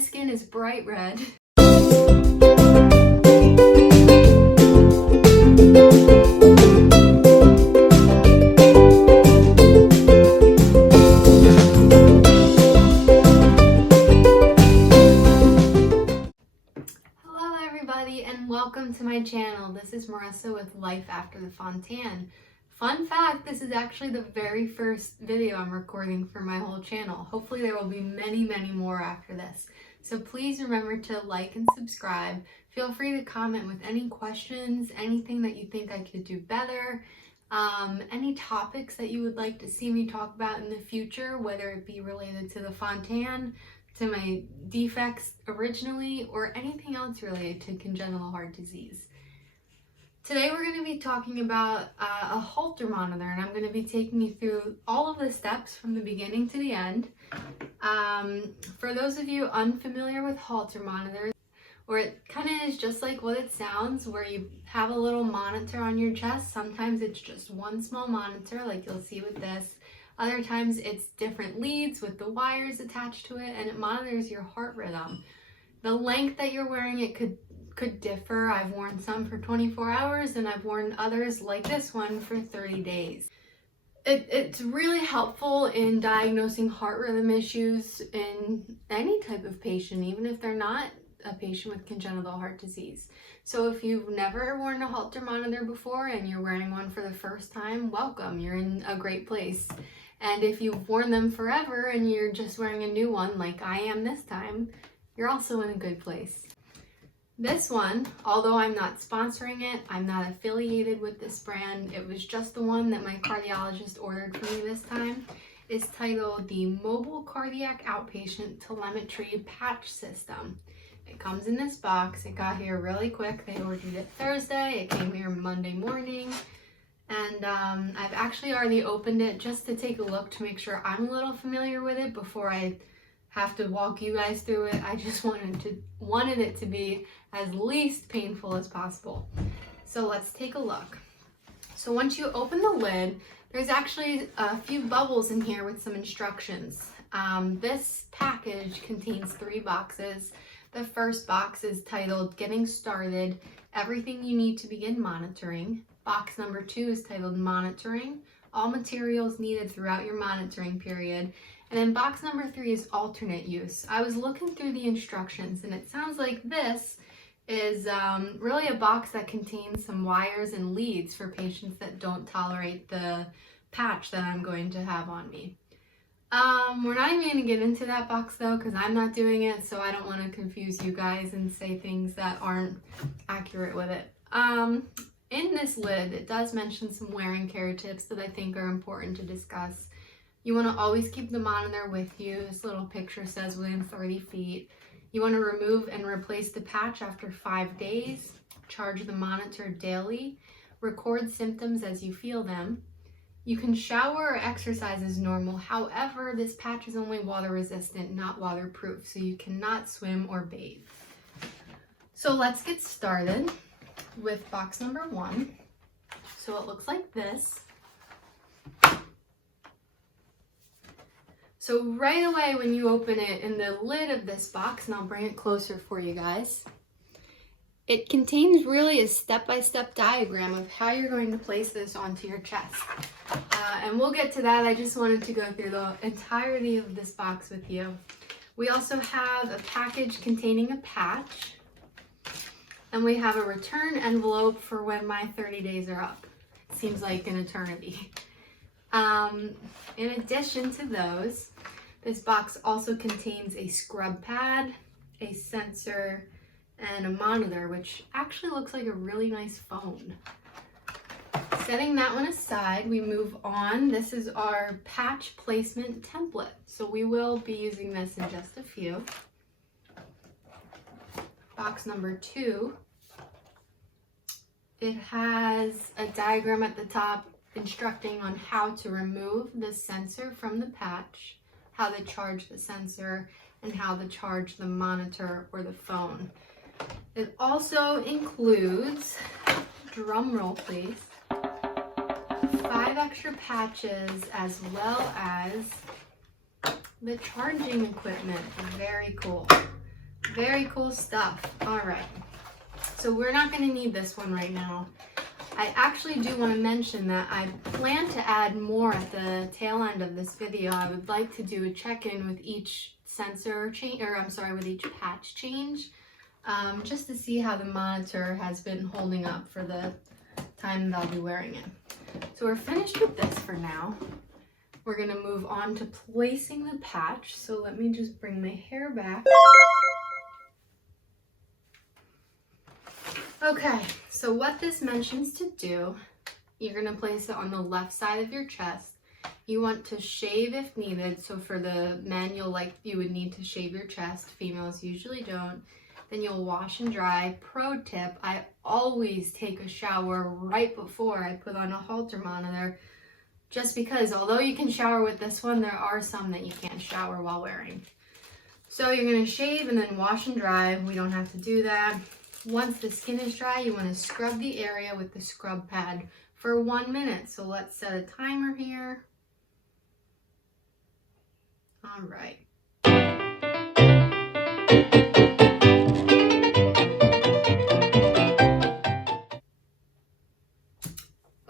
skin is bright red. Hello everybody and welcome to my channel. This is Marissa with Life After the Fontan. Fun fact, this is actually the very first video I'm recording for my whole channel. Hopefully there will be many more after this. So please remember to like and subscribe. Feel free to comment with any questions, anything that you think I could do better, any topics that you would like to see me talk about in the future, whether it be related to the Fontan, to my defects originally, or anything else related to congenital heart disease. Today we're going to be talking about a Holter monitor, and I'm going to be taking you through all of the steps from the beginning to the end. For those of you unfamiliar with Holter monitors, or it kind of is just like what it sounds, where you have a little monitor on your chest. Sometimes it's just one small monitor like you'll see with this. Other times it's different leads with the wires attached to it, and it monitors your heart rhythm. The length that you're wearing it could differ. I've worn some for 24 hours and I've worn others like this one for 30 days. It's really helpful in diagnosing heart rhythm issues in any type of patient, even if they're not a patient with congenital heart disease. So if you've never worn a Holter monitor before and you're wearing one for the first time, welcome, you're in a great place. And if you've worn them forever and you're just wearing a new one like I am this time, you're also in a good place. This one, although I'm not sponsoring it, I'm not affiliated with this brand, it was just the one that my cardiologist ordered for me this time, is titled the Mobile Cardiac Outpatient Telemetry Patch System. It comes in this box. It got here really quick. They ordered it Thursday. It came here Monday morning. And I've actually already opened it just to take a look to make sure I'm a little familiar with it before I have to walk you guys through it. I just wanted it to be as least painful as possible. So let's take a look. So once you open the lid, there's actually a few bubbles in here with some instructions. This package contains 3 boxes. The first box is titled Getting Started, Everything You Need to Begin Monitoring. Box number 2 is titled Monitoring, All Materials Needed Throughout Your Monitoring Period. And then box number 3 is Alternate Use. I was looking through the instructions and it sounds like this is really a box that contains some wires and leads for patients that don't tolerate the patch that I'm going to have on me. We're not even going to get into that box though, because I'm not doing it, so I don't want to confuse you guys and say things that aren't accurate with it. In this lid, it does mention some wear and care tips that I think are important to discuss. You want to always keep the monitor with you. This little picture says within 30 feet. You want to remove and replace the patch after 5 days. Charge the monitor daily. Record symptoms as you feel them. You can shower or exercise as normal. However, this patch is only water resistant, not waterproof, so you cannot swim or bathe. So let's get started with box number 1. So it looks like this. So right away when you open it, in the lid of this box, and I'll bring it closer for you guys, it contains really a step-by-step diagram of how you're going to place this onto your chest. And we'll get to that. I just wanted to go through the entirety of this box with you. We also have a package containing a patch, and we have a return envelope for when my 30 days are up. Seems like an eternity. In addition to those, this box also contains a scrub pad, a sensor, and a monitor, which actually looks like a really nice phone. Setting that one aside, we move on. This is our patch placement template. So we will be using this in just a few. Box number 2. It has a diagram at the top instructing on how to remove the sensor from the patch, how to charge the sensor, and how to charge the monitor or the phone. It also includes, drum roll please, 5 extra patches as well as the charging equipment. Very cool. Very cool stuff. All right, so we're not going to need this one right now. I actually do want to mention that I plan to add more at the tail end of this video. I would like to do a check-in with each sensor change, or I'm sorry, with each patch change, just to see how the monitor has been holding up for the time that I'll be wearing it. So we're finished with this for now. We're going to move on to placing the patch. So let me just bring my hair back. Okay, so what this mentions to do, you're going to place it on the left side of your chest. You want to shave if needed. So for the men, you would need to shave your chest. Females usually don't. Then you'll wash and dry. Pro tip, I always take a shower right before I put on a Holter monitor, just because although you can shower with this one, there are some that you can't shower while wearing. So you're going to shave and then wash and dry. We don't have to do that. Once the skin is dry, you want to scrub the area with the scrub pad for 1 minute. So let's set a timer here. All right.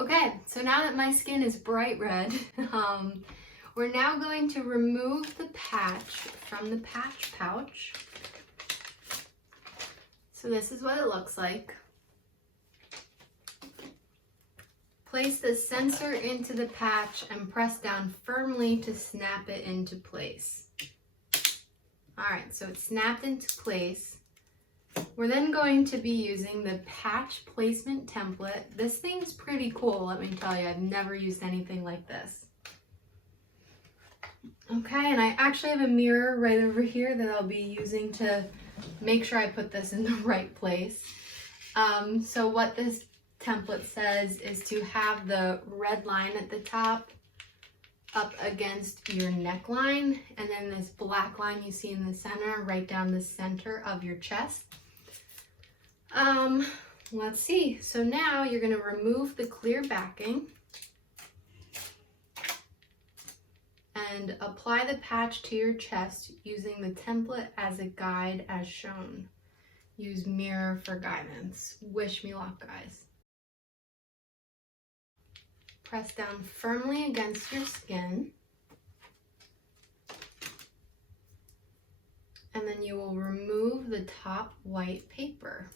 Okay, so now that my skin is bright red, we're now going to remove the patch from the patch pouch. So this is what it looks like. Place the sensor into the patch and press down firmly to snap it into place. All right, so it's snapped into place. We're then going to be using the patch placement template. This thing's pretty cool, let me tell you. I've never used anything like this. Okay, and I actually have a mirror right over here that I'll be using to make sure I put this in the right place. So what this template says is to have the red line at the top up against your neckline, and then this black line you see in the center, right down the center of your chest. Let's see. So now you're going to remove the clear backing and apply the patch to your chest using the template as a guide as shown. Use mirror for guidance. Wish me luck, guys. Press down firmly against your skin. And then you will remove the top white paper.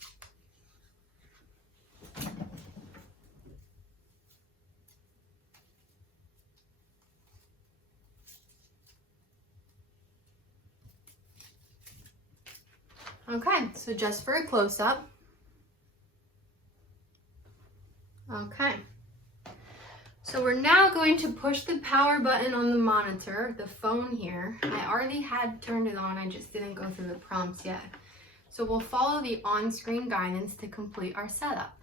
Okay, so just for a close-up. Okay. So we're now going to push the power button on the monitor, the phone here. I already had turned it on, I just didn't go through the prompts yet. So we'll follow the on-screen guidance to complete our setup.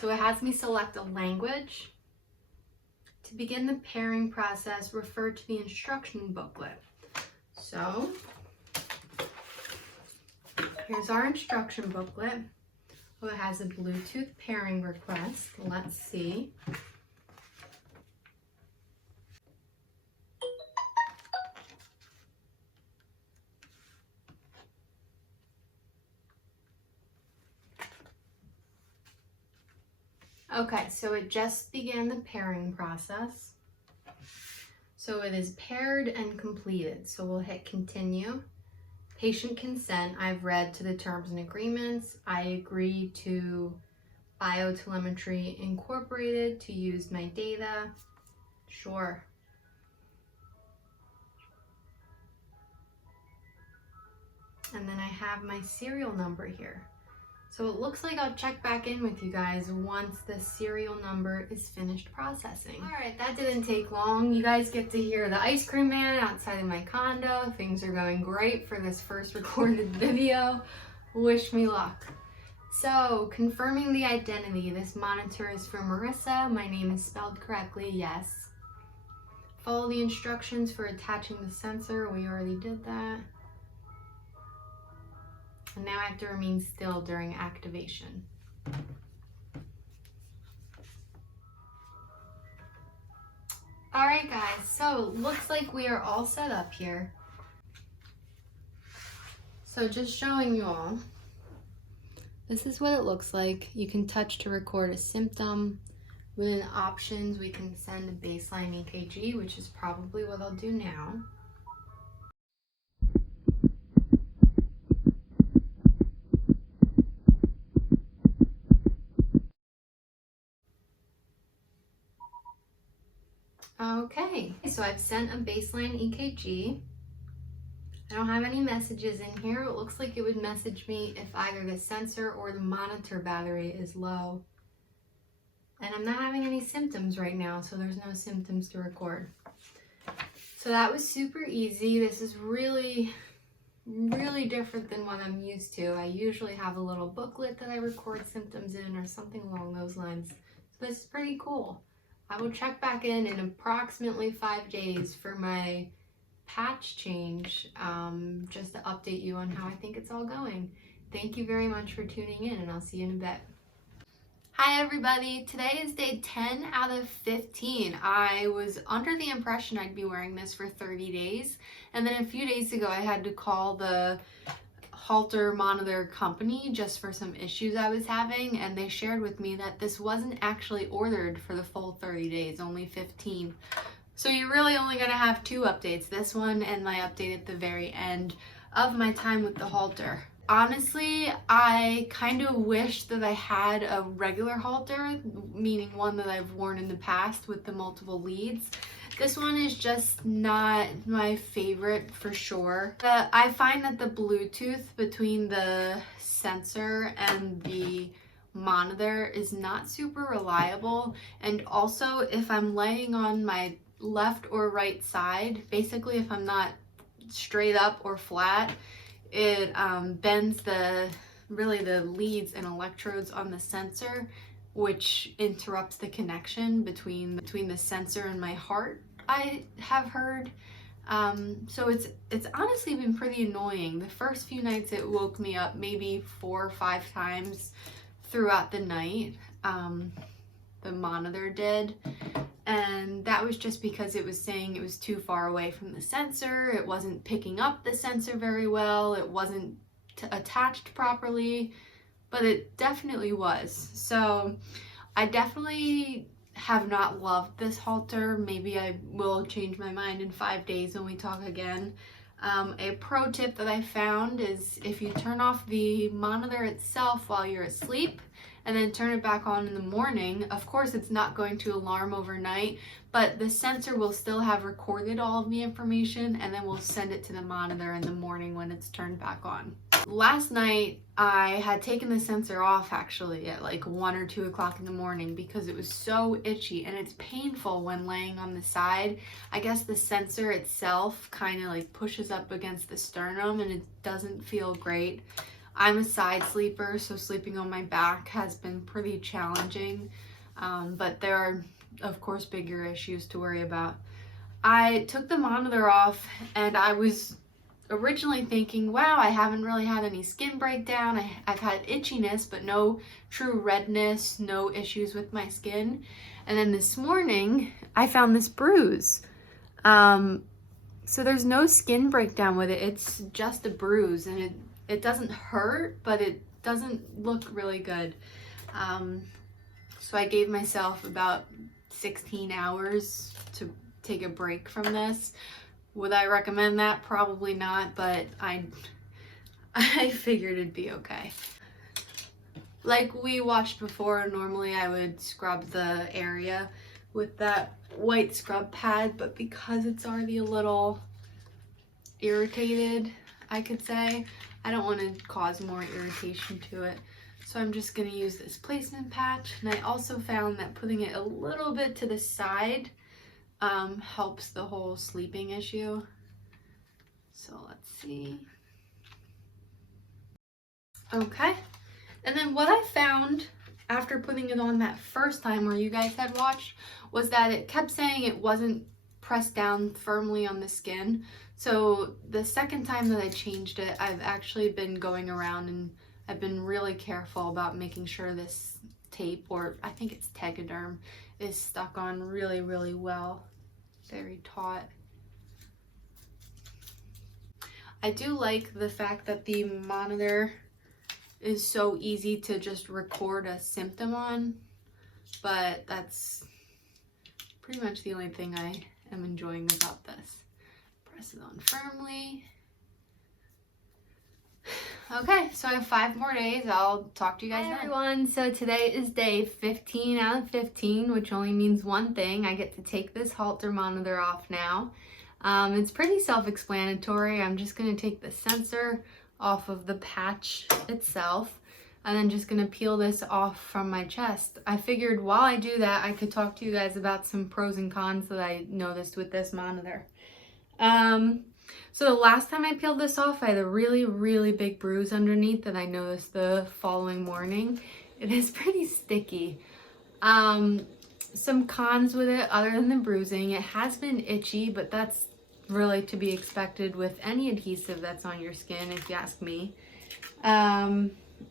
So it has me select a language. To begin the pairing process, refer to the instruction booklet. So here's our instruction booklet. Well, it has a Bluetooth pairing request. Let's see. Okay, so it just began the pairing process. So it is paired and completed. So we'll hit continue. Patient consent, I've read to the terms and agreements. I agree to biotelemetry incorporated to use my data. Sure. And then I have my serial number here. So it looks like I'll check back in with you guys once the serial number is finished processing. All right, that didn't take long. You guys get to hear the ice cream man outside of my condo. Things are going great for this first recorded video. Wish me luck. So, confirming the identity. This monitor is for Marissa. My name is spelled correctly, yes. Follow the instructions for attaching the sensor. We already did that. And now I have to remain still during activation. All right, guys, so looks like we are all set up here. So just showing you all, this is what it looks like. You can touch to record a symptom. Within options, we can send a baseline EKG, which is probably what I'll do now. Okay, so I've sent a baseline EKG. I don't have any messages in here. It looks like it would message me if either the sensor or the monitor battery is low. And I'm not having any symptoms right now, so there's no symptoms to record. So that was super easy. This is really different than what I'm used to. I usually have a little booklet that I record symptoms in or something along those lines. So this is pretty cool. I will check back in approximately 5 days for my patch change, just to update you on how I think it's all going. Thank you very much for tuning in, and I'll see you in a bit. Hi everybody, today is day 10 out of 15. I was under the impression I'd be wearing this for 30 days, and then a few days ago I had to call the Holter monitor company just for some issues I was having, and they shared with me that this wasn't actually ordered for the full 30 days, only 15. So you're really only going to have 2 updates, this one and my update at the very end of my time with the Holter. Honestly, I kind of wish that I had a regular Holter, meaning one that I've worn in the past with the multiple leads. This one is just not my favorite for sure. I find that the Bluetooth between the sensor and the monitor is not super reliable, and also if I'm laying on my left or right side, basically if I'm not straight up or flat, it bends the leads and electrodes on the sensor, which interrupts the connection between the sensor and my heart, I have heard. So it's honestly been pretty annoying. The first few nights it woke me up maybe 4 or 5 times throughout the night. The monitor did, and that was just because it was saying it was too far away from the sensor, it wasn't picking up the sensor very well, it wasn't attached properly, but it definitely was. So I definitely have not loved this Holter. Maybe I will change my mind in 5 days when we talk again. A pro tip that I found is if you turn off the monitor itself while you're asleep and then turn it back on in the morning, of course it's not going to alarm overnight, but the sensor will still have recorded all of the information, and then we'll send it to the monitor in the morning when it's turned back on. Last night I had taken the sensor off actually at like 1 or 2 o'clock in the morning because it was so itchy, and it's painful when laying on the side. I guess the sensor itself kind of like pushes up against the sternum and it doesn't feel great. I'm a side sleeper, so sleeping on my back has been pretty challenging, but there are of course bigger issues to worry about. I took the monitor off and I was originally thinking, wow, I haven't really had any skin breakdown. I've had itchiness, but no true redness, no issues with my skin. And then this morning, I found this bruise. So there's no skin breakdown with it. It's just a bruise, and it doesn't hurt, but it doesn't look really good. So I gave myself about 16 hours to take a break from this. Would I recommend that? Probably not, but I figured it'd be okay. Like we watched before, normally I would scrub the area with that white scrub pad, but because it's already a little irritated, I could say, I don't want to cause more irritation to it. So I'm just going to use this placement patch, and I also found that putting it a little bit to the side helps the whole sleeping issue. So let's see. Okay, and then what I found after putting it on that first time where you guys had watched was that it kept saying it wasn't pressed down firmly on the skin. So the second time that I changed it, I've actually been going around and I've been really careful about making sure this tape, or I think it's Tegaderm, is stuck on really, really well. Very taut. I do like the fact that the monitor is so easy to just record a symptom on, but that's pretty much the only thing I am enjoying about this. Press it on firmly. Okay, so I have 5 more days. I'll talk to you guys then. Hi everyone, so today is day 15 out of 15, which only means one thing. I get to take this Holter monitor off now. It's pretty self-explanatory. I'm just going to take the sensor off of the patch itself and then just going to peel this off from my chest. I figured while I do that, I could talk to you guys about some pros and cons that I noticed with this monitor. So the last time I peeled this off, I had a really big bruise underneath that I noticed the following morning. It is pretty sticky. Some cons with it other than the bruising: it has been itchy, but that's really to be expected with any adhesive that's on your skin, if you ask me.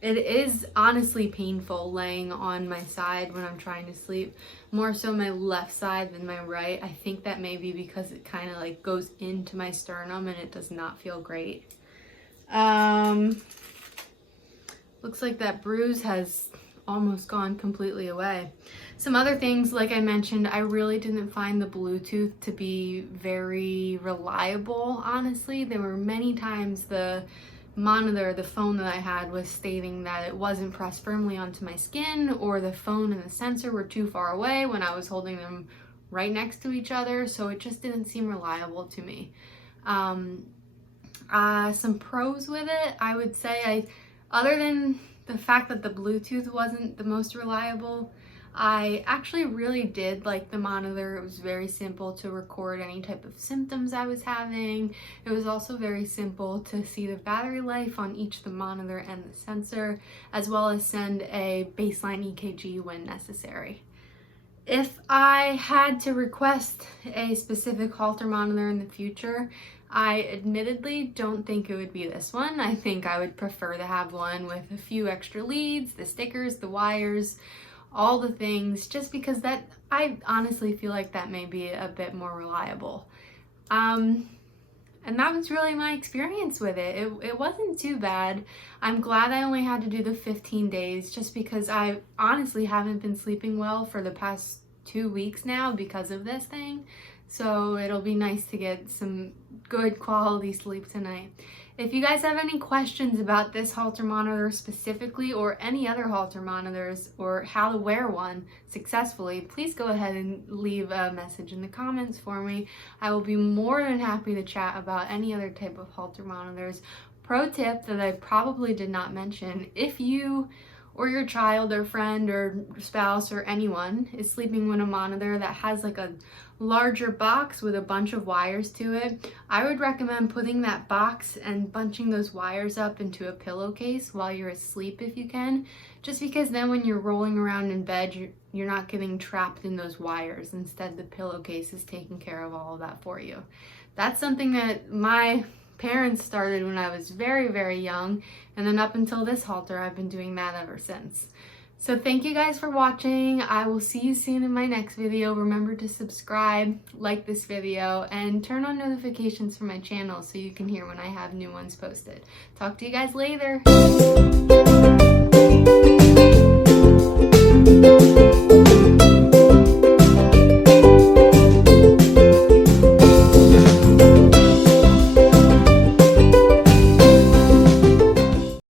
It is honestly painful laying on my side when I'm trying to sleep, more so my left side than my right. I think that may be because it kind of like goes into my sternum and it does not feel great. Looks like that bruise has almost gone completely away. Some other things, like I mentioned, I really didn't find the Bluetooth to be very reliable, honestly. There were many times the monitor, the phone that I had, was stating that it wasn't pressed firmly onto my skin, or the phone and the sensor were too far away when I was holding them right next to each other, so it just didn't seem reliable to me. Some pros with it, I would say, other than the fact that the Bluetooth wasn't the most reliable, I actually really did like the monitor. It was very simple to record any type of symptoms I was having. It was also very simple to see the battery life on each the monitor and the sensor, as well as send a baseline EKG when necessary. If I had to request a specific Holter monitor in the future, I admittedly don't think it would be this one. I think I would prefer to have one with a few extra leads, the stickers, the wires, all the things, just because that, I honestly feel like that may be a bit more reliable. And that was really my experience with it. It wasn't too bad. I'm glad I only had to do the 15 days just because I honestly haven't been sleeping well for the past 2 weeks now because of this thing. So it'll be nice to get some good quality sleep tonight. If you guys have any questions about this Holter monitor specifically, or any other Holter monitors, or how to wear one successfully, please go ahead and leave a message in the comments for me. I will be more than happy to chat about any other type of Holter monitors. Pro tip that I probably did not mention: if you or your child or friend or spouse or anyone is sleeping with a monitor that has like a larger box with a bunch of wires to it, I would recommend putting that box and bunching those wires up into a pillowcase while you're asleep if you can, just because then when you're rolling around in bed, you're not getting trapped in those wires. Instead, the pillowcase is taking care of all of that for you. That's something that my parents started when I was very young, and then up until this Holter, I've been doing that ever since. So thank you guys for watching. I will see you soon in my next video. Remember to subscribe, like this video, and turn on notifications for my channel so you can hear when I have new ones posted. Talk to you guys later.